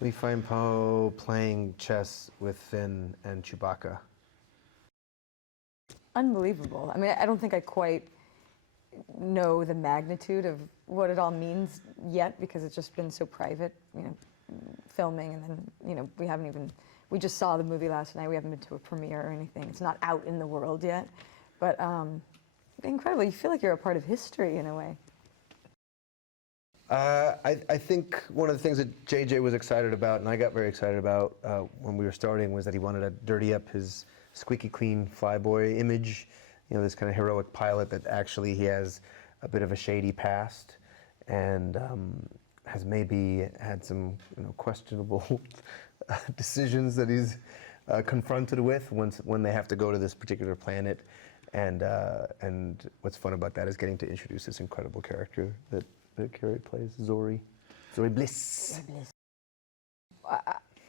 We find Poe playing chess with Finn and Chewbacca. Unbelievable. I mean, I don't think I quite know the magnitude of what it all means yet because it's just been so private, you know, filming, and then, you know, we just saw the movie last night. We haven't been to a premiere or anything. It's not out in the world yet, but incredible. You feel like you're a part of history in a way. I think one of the things that JJ was excited about, and I got very excited about when we were starting, was that he wanted to dirty up his squeaky clean flyboy image. You know, this kind of heroic pilot that actually he has a bit of a shady past, and has maybe had some, you know, questionable decisions that he's confronted with when they have to go to this particular planet. And what's fun about that is getting to introduce this incredible character that Keri plays, Zorii Bliss.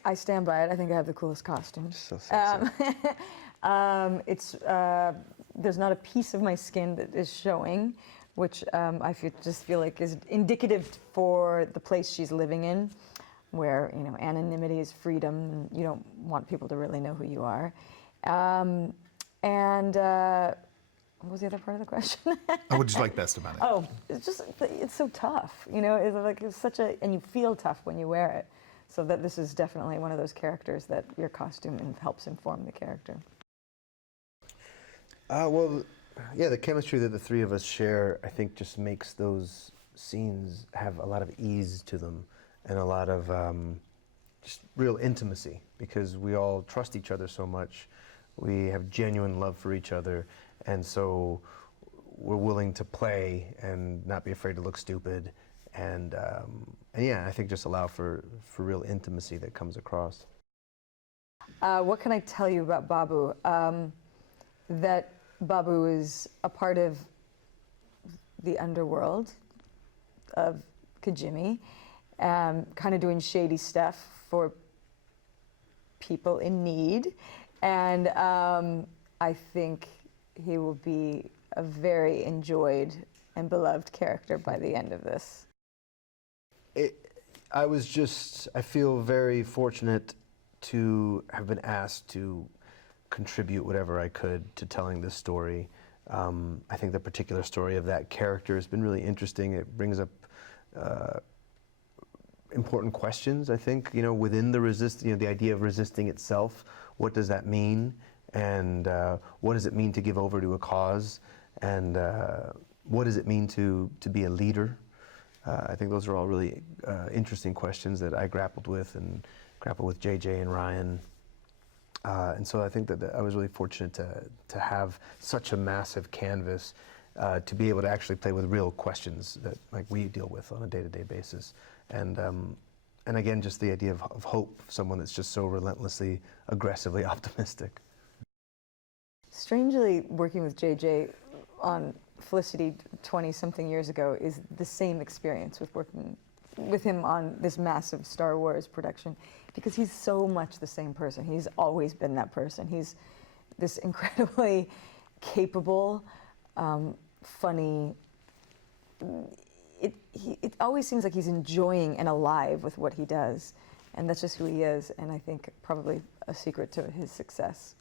I stand by it. I think I have the coolest costume. So sexy. There's not a piece of my skin that is showing, which just feel like is indicative for the place she's living in, where, you know, anonymity is freedom, and you don't want people to really know who you are. What was the other part of the question? What did you like best about it? Oh, it's so tough, you know. And you feel tough when you wear it. So that this is definitely one of those characters that your costume helps inform the character. Well, yeah, the chemistry that the three of us share, I think, just makes those scenes have a lot of ease to them and a lot of just real intimacy, because we all trust each other so much. We have genuine love for each other, and so we're willing to play and not be afraid to look stupid, and yeah, I think just allow for real intimacy that comes across. What can I tell you about Babu? That Babu is a part of the underworld of Kijimi, kind of doing shady stuff for people in need, and I think he will be a very enjoyed and beloved character by the end of this. I feel very fortunate to have been asked to contribute whatever I could to telling this story. I think the particular story of that character has been really interesting. It brings up important questions, I think, you know, within the idea of resisting itself. What does that mean? And what does it mean to give over to a cause? And what does it mean to be a leader? I think those are all really interesting questions that I grappled with JJ and Ryan. And so I think that I was really fortunate to have such a massive canvas to be able to actually play with real questions that, like, we deal with on a day-to-day basis. And again, just the idea of hope, someone that's just so relentlessly, aggressively optimistic. Strangely, working with JJ on Felicity 20-something years ago is the same experience with working with him on this massive Star Wars production, because he's so much the same person. He's always been that person. He's this incredibly capable, funny. It always seems like he's enjoying and alive with what he does, and that's just who he is, and I think probably a secret to his success.